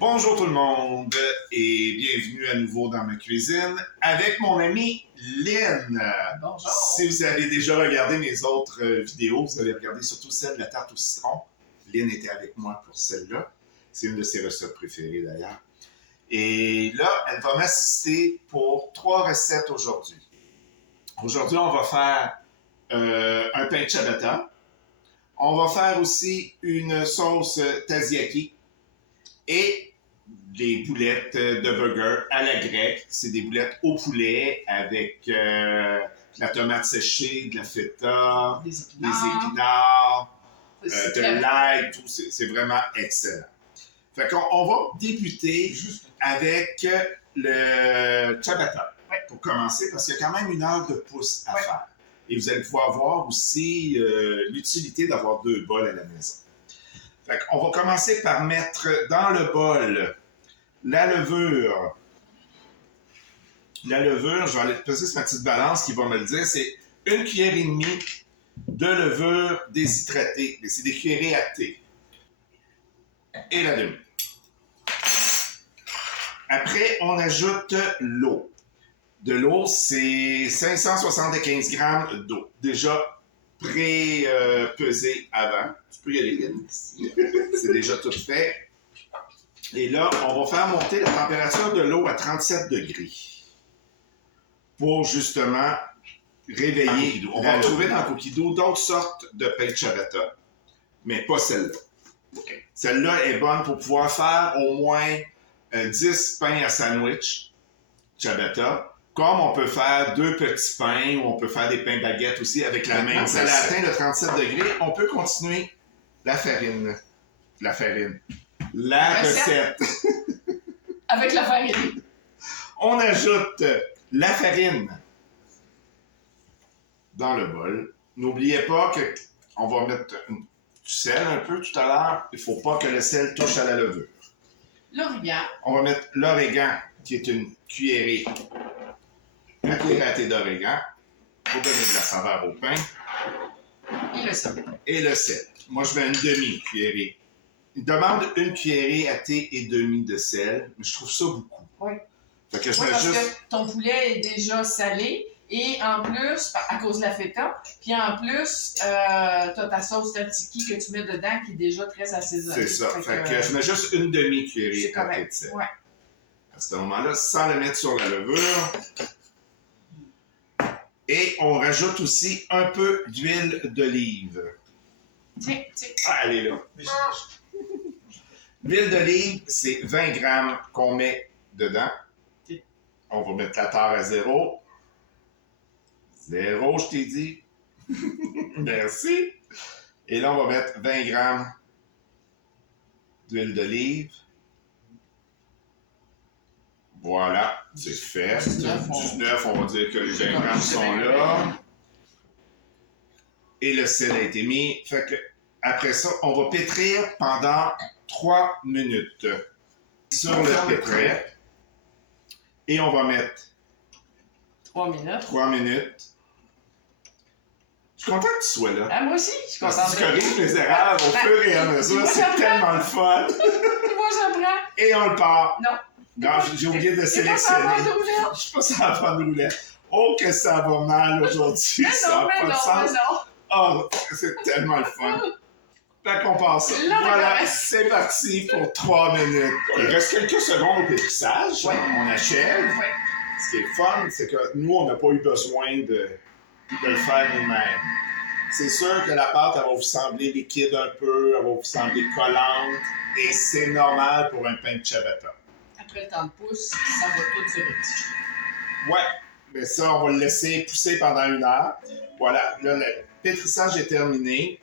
Bonjour tout le monde et bienvenue à nouveau dans ma cuisine avec mon amie Lynn. Bonjour. Si vous avez déjà regardé mes autres vidéos, vous avez regardé surtout celle de la tarte au citron. Lynn était avec moi pour celle-là. C'est une de ses recettes préférées d'ailleurs. Et là, elle va m'assister pour 3 recettes aujourd'hui. Aujourd'hui, on va faire un pain de ciabatta. On va faire aussi une sauce tagliatelle et des boulettes de burger à la grecque. C'est des boulettes au poulet avec de la tomate séchée, de la feta, des épinards, de l'ail, tout. C'est vraiment excellent. Fait qu'on va débuter avec le ciabatta pour commencer parce qu'il y a quand même 1 heure de pouce à faire. Et vous allez pouvoir voir aussi l'utilité d'avoir 2 bols à la maison. Fait qu'on va commencer par mettre dans le bol la levure. La levure, je vais aller peser sur ma petite balance qui va me le dire, c'est 1,5 cuillère de levure déshydratée. C'est des cuillerées à thé. Et la demi. Après, on ajoute l'eau. De l'eau, c'est 575 grammes d'eau. Déjà pré-pesé avant. Tu peux y aller, Lynn. C'est déjà tout fait. Et là, on va faire monter la température de l'eau à 37 degrés pour justement réveiller. On va retrouver dans le cookie dough d'autres sortes de pain de ciabatta, mais pas celle-là. Okay. Celle-là est bonne pour pouvoir faire au moins 10 pains à sandwich ciabatta. Comme on peut faire 2 petits pains ou on peut faire des pains baguettes aussi avec la même. Si elle a atteint le 37 degrés, on peut continuer la farine. La recette. Avec la farine. On ajoute la farine dans le bol. N'oubliez pas qu'on va mettre du sel un peu tout à l'heure. Il ne faut pas que le sel touche à la levure. L'origan. On va mettre l'origan, qui est une cuillerée. La cuillerée à thé d'origan pour donner de la saveur au pain. Et le sel. Et le sel. Moi, je mets une demi-cuillerée. Il demande 1 cuillerée à thé et demi de sel, mais je trouve ça beaucoup. Oui. Fait que je parce juste... que ton poulet est déjà salé et en plus, à cause de la feta, puis en plus, t'as ta sauce tzatziki que tu mets dedans qui est déjà très assaisonnée. C'est ça. Fait que je mets juste une demi-cuillerée à thé de sel. Ouais. À ce moment-là, sans le mettre sur la levure. Et on rajoute aussi un peu d'huile d'olive. Tiens. Ah, elle est là. L'huile d'olive, c'est 20 grammes qu'on met dedans. On va mettre la terre à 0. 0, je t'ai dit. Merci. Et là, on va mettre 20 grammes d'huile d'olive. Voilà, c'est fait. 19, on va dire que les 20 grammes sont là. Et le sel a été mis. Fait que après ça, on va pétrir pendant 3 minutes sur le pétret. Et on va mettre 3 minutes. 3 minutes. Je suis content que tu sois là. Ah, moi aussi, je suis contente. Parce que tu corriges les erreurs au fur et à mesure. C'est tellement le fun. Moi, j'en prends. Et on le part. Non, j'ai oublié de sélectionner. Je suis pas sur la bonne roulette. Oh, que ça va mal aujourd'hui. Mais non. Oh, c'est tellement le fun. Fait qu'on passe. Voilà, c'est parti pour 3 minutes. Il reste quelques secondes au pétrissage. Ouais. On achève. Ouais. Ce qui est fun, c'est que nous, on n'a pas eu besoin de le faire nous-mêmes. C'est sûr que la pâte, elle va vous sembler liquide un peu, elle va vous sembler collante, et c'est normal pour un pain de ciabatta. Après le temps de pouce, ça va tout se rectifier. Ouais, mais ça, on va le laisser pousser pendant 1 heure. Voilà, là, le pétrissage est terminé.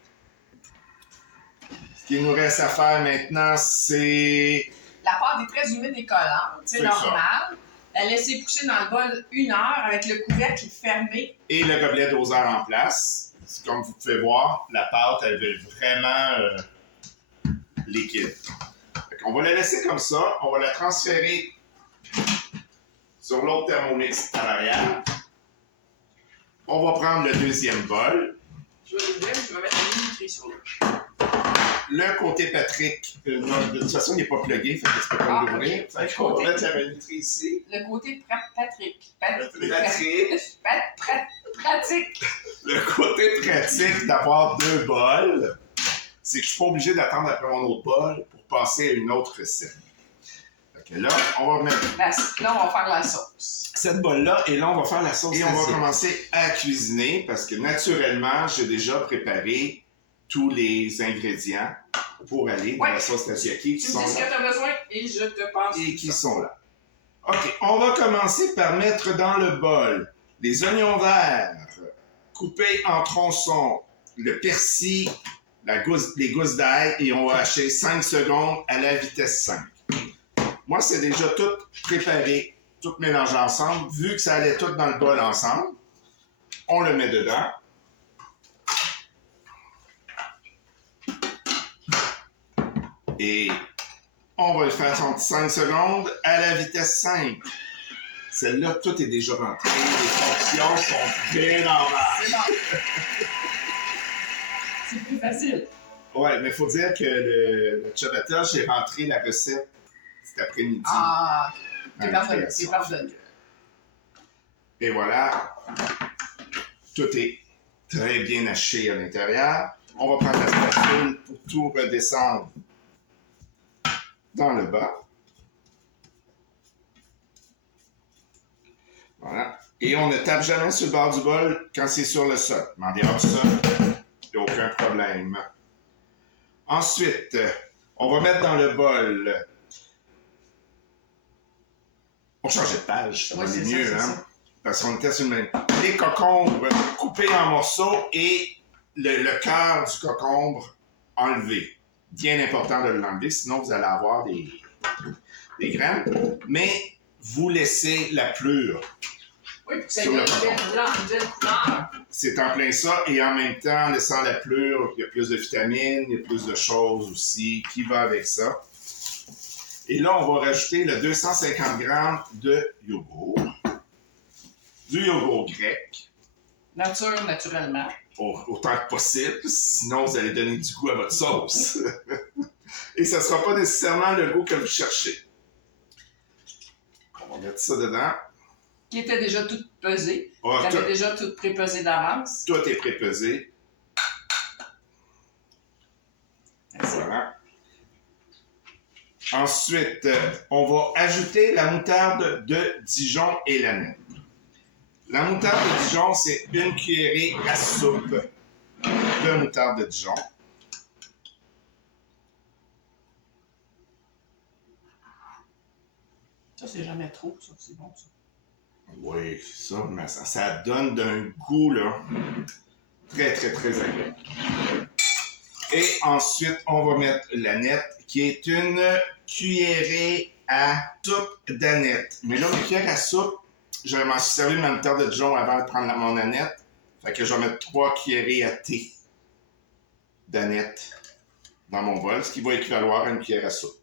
Ce qu'il nous reste à faire maintenant, c'est... La pâte est très humide et collante, c'est normal. La laisser pousser dans le bol 1 heure avec le couvercle fermé. Et le gobelet doseur en place. Comme vous pouvez voir, la pâte, elle est vraiment liquide. On va la laisser comme ça. On va la transférer sur l'autre Thermomix à l'arrière. On va prendre le deuxième bol. Je vais mettre une limitée sur l'eau. le côté Patrick, non, de toute façon, il n'est pas plugué, fait que tu peux pas l'ouvrir. Ok. Fait qu'on va mettre la vaniterie ici. Le côté Patrick. Patrick. Pratique. Le côté pratique d'avoir 2 bols, c'est que je suis pas obligé d'attendre après mon autre bol pour passer à une autre recette. Fait que là, on va mettre Là, on va faire la sauce. cette bol-là et là, on va faire la sauce. Et on va asiatique. commencer à cuisiner parce que naturellement, j'ai déjà préparé tous les ingrédients pour aller dans la sauce taiyaki Tu me dis ce que tu as besoin et je te passe. et qui sont là. OK, on va commencer par mettre dans le bol les oignons verts coupés en tronçons, le persil, les gousses d'ail et on va hacher 5 secondes à la vitesse 5. Moi, c'est déjà tout préparé, tout mélangé ensemble. Vu que ça allait tout dans le bol ensemble, on le met dedans. Et on va le faire 5 secondes à la vitesse 5. Celle-là, tout est déjà rentré. Les fonctions sont bien en marche. C'est bon. C'est plus facile. Ouais, mais il faut dire que le ciabatta, j'ai rentré la recette cet après-midi. Ah, dans c'est la pardonné. création. C'est pardonné. Et voilà, tout est très bien haché à l'intérieur. On va prendre la spatule pour tout redescendre dans le bas. Voilà. Et on ne tape jamais sur le bord du bol quand c'est sur le sol. Mais en dehors de ça, il n'y a aucun problème. Ensuite, on va mettre dans le bol. On change de page, ça va aller mieux, hein? Parce qu'on était sur le même. Les concombres coupés en morceaux et le cœur du concombre enlevé. Bien important de l'enlever, sinon vous allez avoir des graines. Mais vous laissez la pleure. Oui, pour que ça ait une belle couleur. C'est en plein ça, et en même temps, en laissant la pleure, il y a plus de vitamines, il y a plus de choses aussi qui va avec ça. Et là, on va rajouter le 250 grammes de yogourt. Du yogourt grec. Naturellement. Autant que possible, sinon vous allez donner du goût à votre sauce. Et ça ne sera pas nécessairement le goût que vous cherchez. On va mettre ça dedans. Qui était déjà tout pesé. Oh, Tu avais déjà tout prépesé d'avance. Tout est prépesé. Voilà. Ensuite, on va ajouter la moutarde de Dijon et l'aneth. La moutarde de Dijon, c'est 1 cuillerée à soupe de moutarde de Dijon. Ça, c'est jamais trop, ça. C'est bon, ça. Oui, ça, mais ça donne d'un goût, là, très, très, très agréable. Et ensuite, on va mettre l'aneth, qui est une cuillerée à soupe d'aneth. Mais là, une cuillère à soupe, je m'en suis servi de ma moutarde de Dijon avant de prendre mon aneth. Fait que je vais mettre 3 cuillerées à thé d'aneth dans mon bol, ce qui va équivaloir à une cuillère à soupe.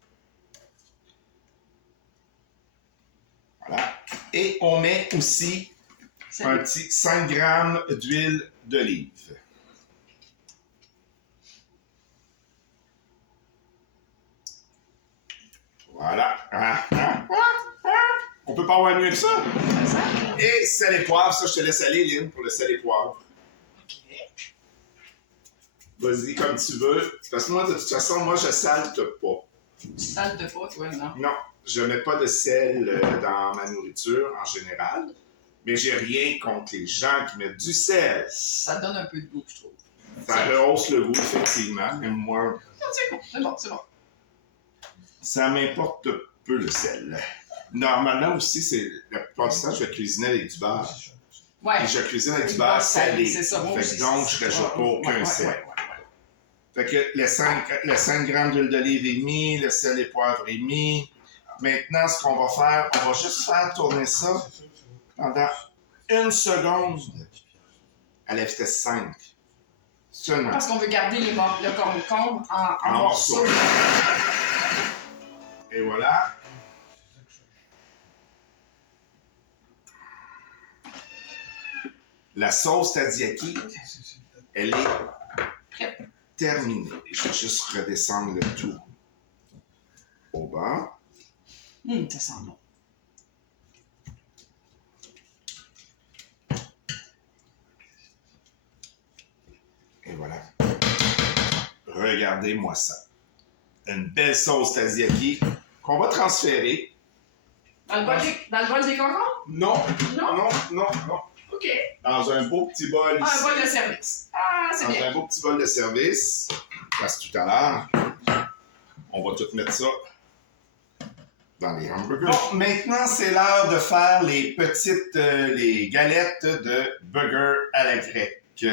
Voilà. Et on met aussi un petit 5 grammes d'huile d'olive. Voilà. On peut pas avoir mieux que ça. Et sel et poivre, ça je te laisse aller, Lynn, pour le sel et poivre. OK. Vas-y comme tu veux. Parce que moi, de toute façon, moi je salte pas. Tu saltes pas, toi, non? Non, je mets pas de sel dans ma nourriture en général. Mais j'ai rien contre les gens qui mettent du sel. Ça donne un peu de goût, je trouve. Ça rehausse le goût, effectivement. Même moi, Non, c'est bon, c'est bon. ça m'importe peu le sel. Normalement aussi, c'est la plupart du temps, je vais cuisiner avec du beurre. Ouais. Et je cuisine avec du beurre salé. C'est ça, moi Fait aussi, que donc, je ne rajoute pas aucun sel. Fait que le 5 grammes d'huile d'olive est mis, le sel et poivre est mis. Maintenant, ce qu'on va faire, on va juste faire tourner ça pendant 1 seconde à la vitesse 5. Seulement. Parce qu'on veut garder le concombre en morceaux. Et voilà. La sauce taiyaki, elle est terminé. Je vais juste redescendre le tout au bas. Ça sent bon. Et voilà. Regardez-moi ça. Une belle sauce Tzatziki qu'on va transférer. Dans le bol des concombres? Non, Non? non. OK. Dans un beau petit bol ici. Un bol de service. Ah, c'est Dans bien. un beau petit bol de service. Parce que tout à l'heure, on va tout mettre ça dans les hamburgers. Bon, maintenant, c'est l'heure de faire les les galettes de burger à la grecque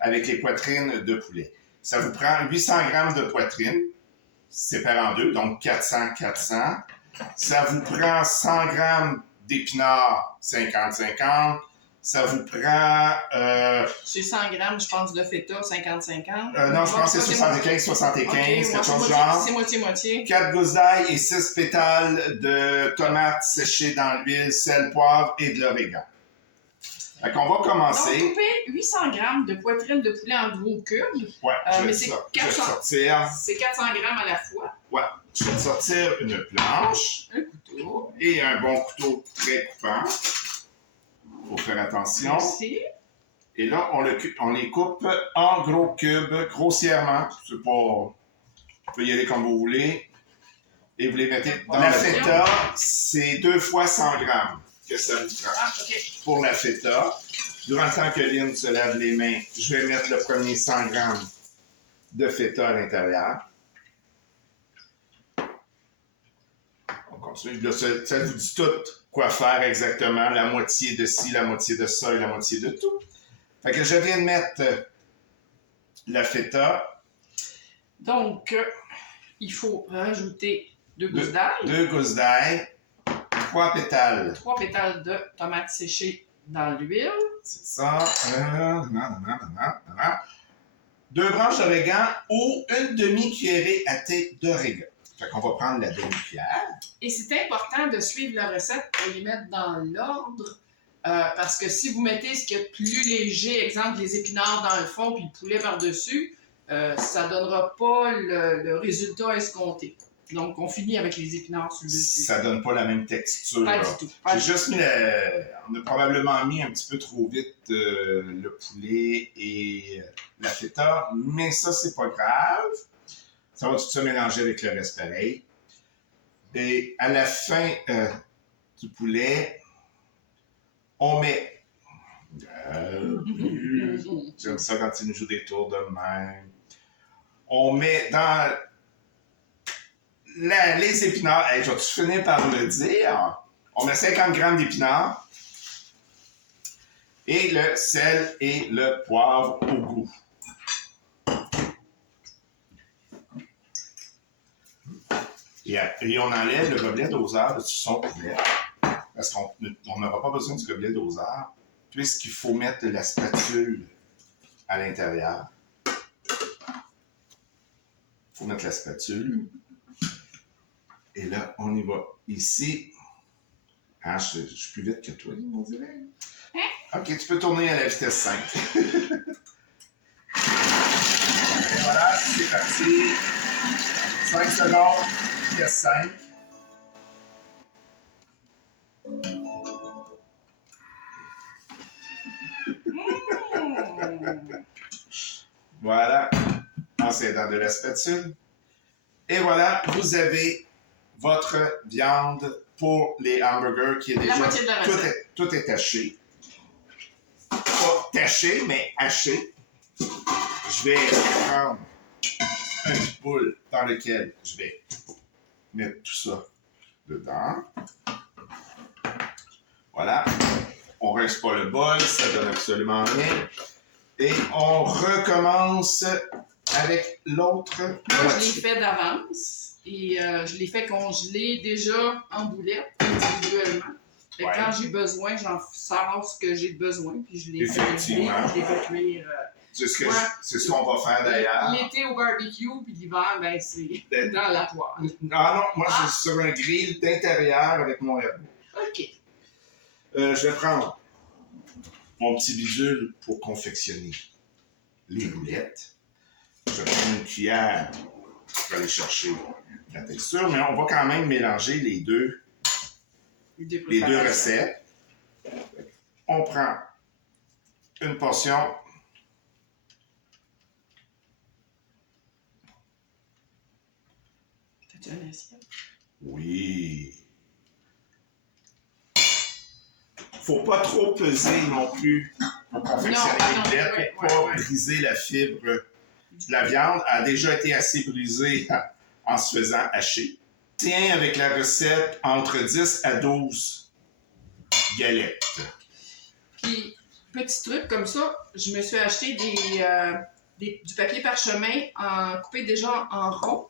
avec les poitrines de poulet. Ça vous prend 800 grammes de poitrine, séparé en deux, donc 400. Ça vous prend 100 grammes d'épinards, 50-50. Ça vous prend... C'est 100 grammes, je pense, de feta, 50-50. non, je pense que c'est 75-75, quelque chose du genre. C'est moitié-moitié. 4 gousses d'ail et 6 pétales de tomates séchées dans l'huile, sel, poivre et de l'origan. Fait qu'on va commencer. Donc, couper 800 grammes de poitrine de poulet en gros cubes. Ouais, mais c'est 400. C'est 400 grammes à la fois. Ouais, je vais sortir une planche. Un couteau. Et un bon couteau très coupant. Faut faire attention. Merci. Et là, on les coupe en gros cubes, grossièrement. C'est pas... Vous pouvez y aller comme vous voulez. Et vous les mettez dans la feta. C'est 2 fois 100 grammes que ça vous prend. Ah, OK. Pour la feta. Durant le temps que Lynn se lave les mains, je vais mettre le premier 100 grammes de feta à l'intérieur. On continue. Là, ça vous dit tout quoi faire exactement. La moitié de ci, la moitié de ça et la moitié de tout. Fait que je viens de mettre la feta. Donc, il faut rajouter 2 gousses d'ail. 2 gousses d'ail. 3 pétales. 3 pétales de tomates séchées dans l'huile. C'est ça. 2 branches d'origan ou une demi-cuillerée à thé d'origan. Fait qu'on va prendre la demi-cuillère. Et c'est important de suivre la recette pour les mettre dans l'ordre. Parce que si vous mettez ce qui est plus léger, exemple les épinards dans le fond puis le poulet par-dessus, ça ne donnera pas le résultat escompté. Donc, on finit avec les épinards sur le dessus. Ça donne pas la même texture. Pas du tout. J'ai juste mis on a probablement mis un petit peu trop vite le poulet et la feta, mais ça, c'est pas grave. Ça va tout se mélanger avec le reste pareil. Et à la fin du poulet, on met... J'aime ça quand il nous joue des tours de même. On met dans... les épinards, je vais finir par le dire. On met 50 grammes d'épinards et le sel et le poivre au goût. Et on enlève le gobelet doseur de son poulet parce qu'on n'aura pas besoin du gobelet doseur puisqu'il faut mettre de la spatule à l'intérieur. Il faut mettre la spatule. Et là, on y va. Ici, je suis plus vite que toi, on dirait. OK, tu peux tourner à la vitesse 5. Et voilà, c'est parti. 5 secondes, vitesse 5. Voilà, en s'aidant de la spatule. Et voilà, vous avez votre viande pour les hamburgers qui est déjà... La moitié de la recette. Tout est haché. Pas taché, mais haché. Je vais prendre un petit boule dans lequel je vais mettre tout ça dedans. Voilà. On ne rince pas le bol, ça donne absolument rien. Et on recommence avec l'autre Moi, je l'ai fait d'avance et je l'ai fait congeler déjà en boulettes individuellement. Et quand j'ai besoin, j'en sors ce que j'ai besoin puis je l'ai fait cuire. Je l'ai fait cuire. C'est ce qu'on va faire d'ailleurs. L'été au barbecue puis l'hiver, ben, c'est dans la poêle. Ah non, moi je suis sur un grill d'intérieur avec mon herbe. OK. Je vais prendre mon petit bidule pour confectionner les boulettes. Je vais prendre une cuillère pour aller chercher la texture, mais on va quand même mélanger les deux recettes. On prend une portion. T'as-tu un assiette? Oui. Faut pas trop peser non plus pour confectionner les galettes pour pas briser la fibre de la viande. Elle a déjà été assez brisée en se faisant hacher. Tiens avec la recette entre 10 à 12 galettes. Puis, petit truc comme ça, je me suis acheté du papier parchemin coupé déjà en rond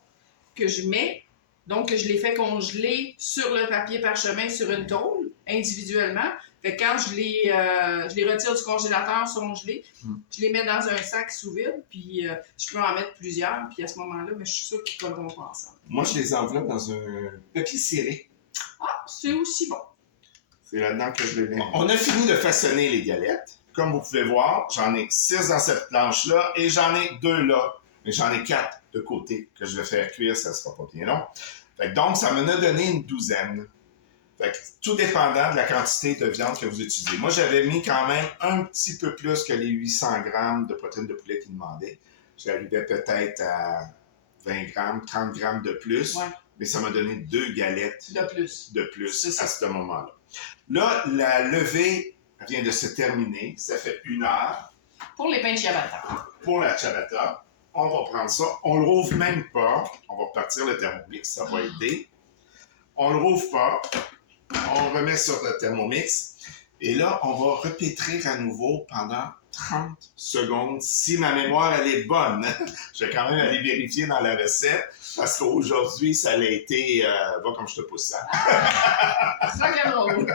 que je mets. Donc, je les fais congeler sur le papier parchemin sur une tôle, individuellement. Fait que quand je les retire du congélateur, ils sont gelés. Je les mets dans un sac sous vide, puis je peux en mettre plusieurs. Puis à ce moment-là, je suis sûre qu'ils colleront pas ensemble. Moi, je les enveloppe dans un papier ciré. Ah, c'est aussi bon. C'est là-dedans que je les mets. On a fini de façonner les galettes. Comme vous pouvez voir, j'en ai 6 dans cette planche-là et j'en ai 2 là. Mais j'en ai 4 de côté que je vais faire cuire, ça ne sera pas bien long. Fait que donc, ça m'en a donné une douzaine. Fait que, tout dépendant de la quantité de viande que vous utilisez. Moi, j'avais mis quand même un petit peu plus que les 800 grammes de protéines de poulet qu'ils demandaient. J'arrivais peut-être à 20 grammes, 30 grammes de plus. Ouais. Mais ça m'a donné 2 galettes de plus à ce moment-là. Là, la levée vient de se terminer. Ça fait 1 heure. Pour les pains de ciabatta. Pour la ciabatta. On va prendre ça. On le rouvre même pas. On va repartir le Thermomix. Ça va aider. On le rouvre pas. On remet sur le Thermomix. Et là, on va repétrir à nouveau pendant 30 secondes. Si ma mémoire, elle est bonne, je vais quand même aller vérifier dans la recette parce qu'aujourd'hui, ça a été... va comme je te pousse ça. Rock'n'roll.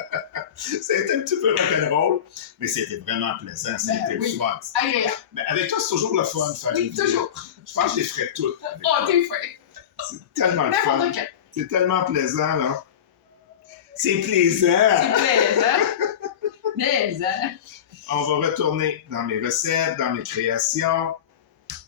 C'était un petit peu rock'n'roll, mais c'était vraiment plaisant. C'était oui. fun. Agréable. Mais avec toi, c'est toujours le fun de faire une vidéo. Toujours. Je pense que je les ferais toutes. Oh, t'es fait. C'est tellement le fun. C'est tellement plaisant, là. C'est plaisant. C'est plaisant. Plaisant. On va retourner dans mes recettes, dans mes créations.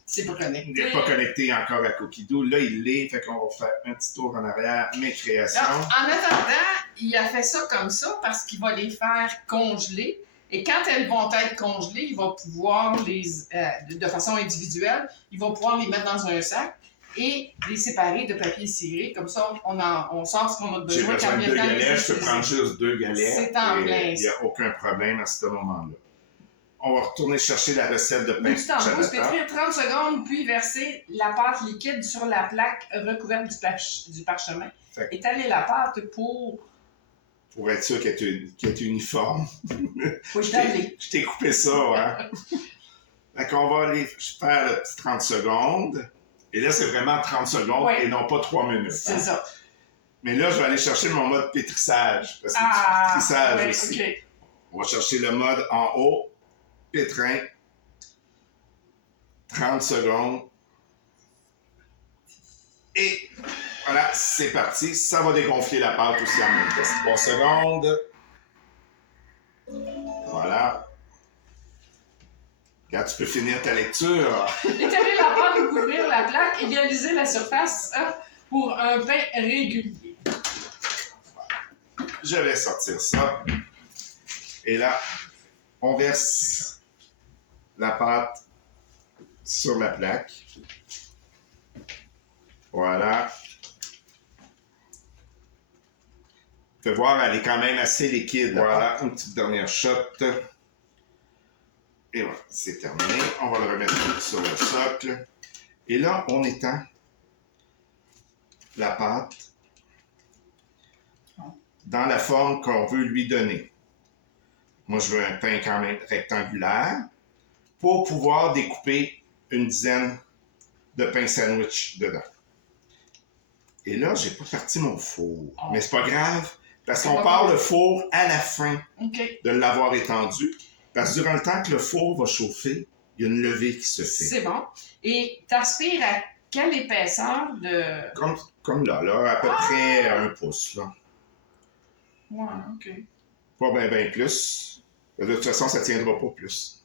C'est pas connecté. Il n'est pas connecté encore à Cookidoo. Là, il l'est. Fait qu'on va faire un petit tour en arrière. Mes créations. Alors, en attendant, il a fait ça comme ça parce qu'il va les faire congeler. Et quand elles vont être congelées, il va pouvoir de façon individuelle, il va pouvoir les mettre dans un sac et les séparer de papier ciré. Comme ça, on sort ce qu'on a besoin. J'ai besoin de 2 galettes. Je peux prendre juste 2 galettes. C'est en plein. Il n'y a aucun problème à ce moment-là. On va retourner chercher la recette de pain de ciabatta. Vous pétrir 30 secondes, puis verser la pâte liquide sur la plaque recouverte du parchemin. Étaler la pâte pour être sûr qu'elle est uniforme. Faut étaler. Je t'ai coupé ça, hein? Fait qu'on va aller faire le petit 30 secondes. Et là, c'est vraiment 30 secondes et non pas 3 minutes. C'est ça. Mais là, je vais aller chercher mon mode pétrissage. Parce que c'est pétrissage aussi. Okay. On va chercher le mode en haut. Pétrin, 30 secondes. Et voilà, c'est parti. Ça va dégonfler la pâte aussi en même temps. 3 secondes. Voilà. Regarde, tu peux finir ta lecture. Étaler la pâte pour couvrir la plaque, égaliser la surface pour un pain régulier. Voilà. Je vais sortir ça. Et là, on verse la pâte sur la plaque. Voilà. Vous pouvez voir, elle est quand même assez liquide. Voilà, une petite dernière shot. Et voilà, c'est terminé. On va le remettre sur le socle. Et là, on étend la pâte dans la forme qu'on veut lui donner. Moi, je veux un pain quand même rectangulaire pour pouvoir découper une dizaine de pains sandwich dedans. Et là, j'ai pas parti mon four. Oh. Mais c'est pas grave, parce qu'on part le four à la fin de l'avoir étendu. Parce que durant le temps que le four va chauffer, il y a une levée qui se fait. C'est bon. Et t'aspires à quelle épaisseur de... Comme là, à peu près 1 pouce. Là. Ouais, OK. Pas bien plus. De toute façon, ça ne tiendra pas plus.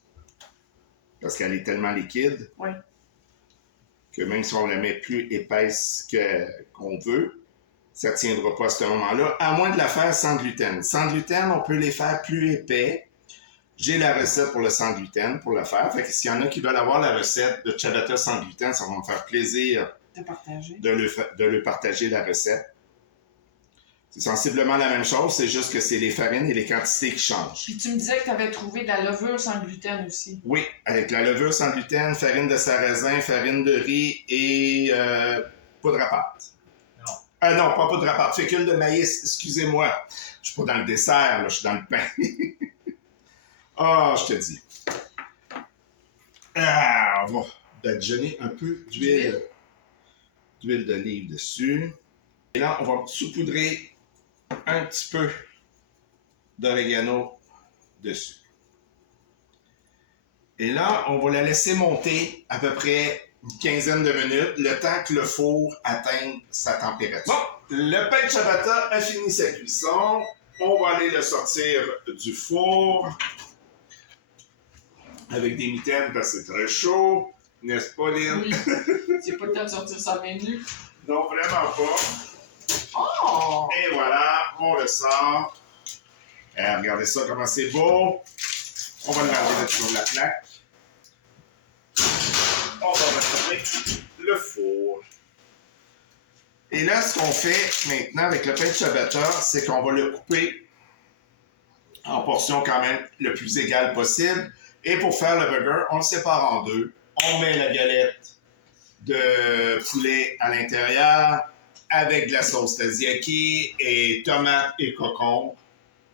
Parce qu'elle est tellement liquide. Oui. que même si on la met plus épaisse qu'on veut, ça ne tiendra pas à ce moment-là, à moins de la faire sans gluten. Sans gluten, on peut les faire plus épais. J'ai la recette pour le sans gluten pour le faire. Fait que s'il y en a qui veulent avoir la recette de ciabatta sans gluten, ça va me faire plaisir de le partager la recette. C'est sensiblement la même chose, c'est juste que c'est les farines et les quantités qui changent. Puis tu me disais que tu avais trouvé de la levure sans gluten aussi. Oui, avec la levure sans gluten, farine de sarrasin, farine de riz et poudre à pâte. Non. Non, pas poudre à pâte, fécule de maïs, excusez-moi. Je suis pas dans le dessert, là, je suis dans le pain. Ah, je te dis. Ah, on va badigeonner un peu d'huile d'olive dessus. Et là, on va saupoudrer un petit peu d'orégano dessus. Et là, on va la laisser monter à peu près une quinzaine de minutes, le temps que le four atteigne sa température. Bon, le pain de ciabatta a fini sa cuisson. On va aller le sortir du four avec des mitaines parce que c'est très chaud. N'est-ce pas, Lynn? Oui. C'est pas le temps de sortir ça menu. Non, vraiment pas. Oh! Et voilà, on le sort. Regardez ça, comment c'est beau. On va le mettre sur la plaque. On va retirer le four. Et là, ce qu'on fait maintenant avec le pain de ciabatta, c'est qu'on va le couper en portions quand même le plus égales possible. Et pour faire le burger, on le sépare en deux. On met la galette de poulet à l'intérieur avec de la sauce tzatziki et tomates et concombre.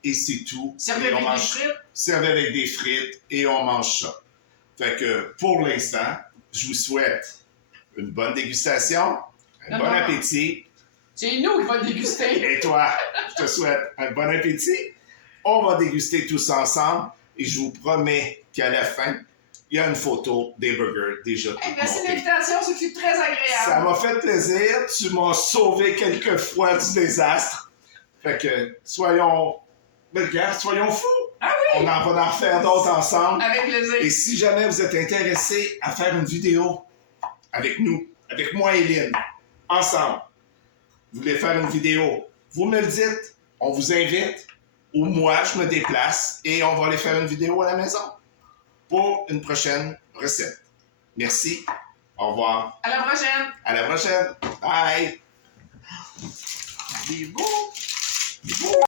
Et c'est tout. Servez avec des frites? Servez avec des frites et on mange ça. Fait que pour l'instant, je vous souhaite une bonne dégustation, un bon appétit. C'est nous qui va déguster. Et toi, je te souhaite un bon appétit. On va déguster tous ensemble et je vous promets qu'à la fin, il y a une photo des burgers déjà tout merci de l'invitation, ce fut très agréable. Ça m'a fait plaisir. Tu m'as sauvé quelques fois du désastre. Fait que soyons fous. Ah oui? On va en refaire d'autres ensemble. Avec plaisir. Et si jamais vous êtes intéressé à faire une vidéo avec nous, avec moi et Lynn, ensemble, vous voulez faire une vidéo, vous me le dites, on vous invite, ou moi, je me déplace et on va aller faire une vidéo à la maison pour une prochaine recette. Merci. Au revoir. À la prochaine. À la prochaine. Bye. Des beaux. Des beaux.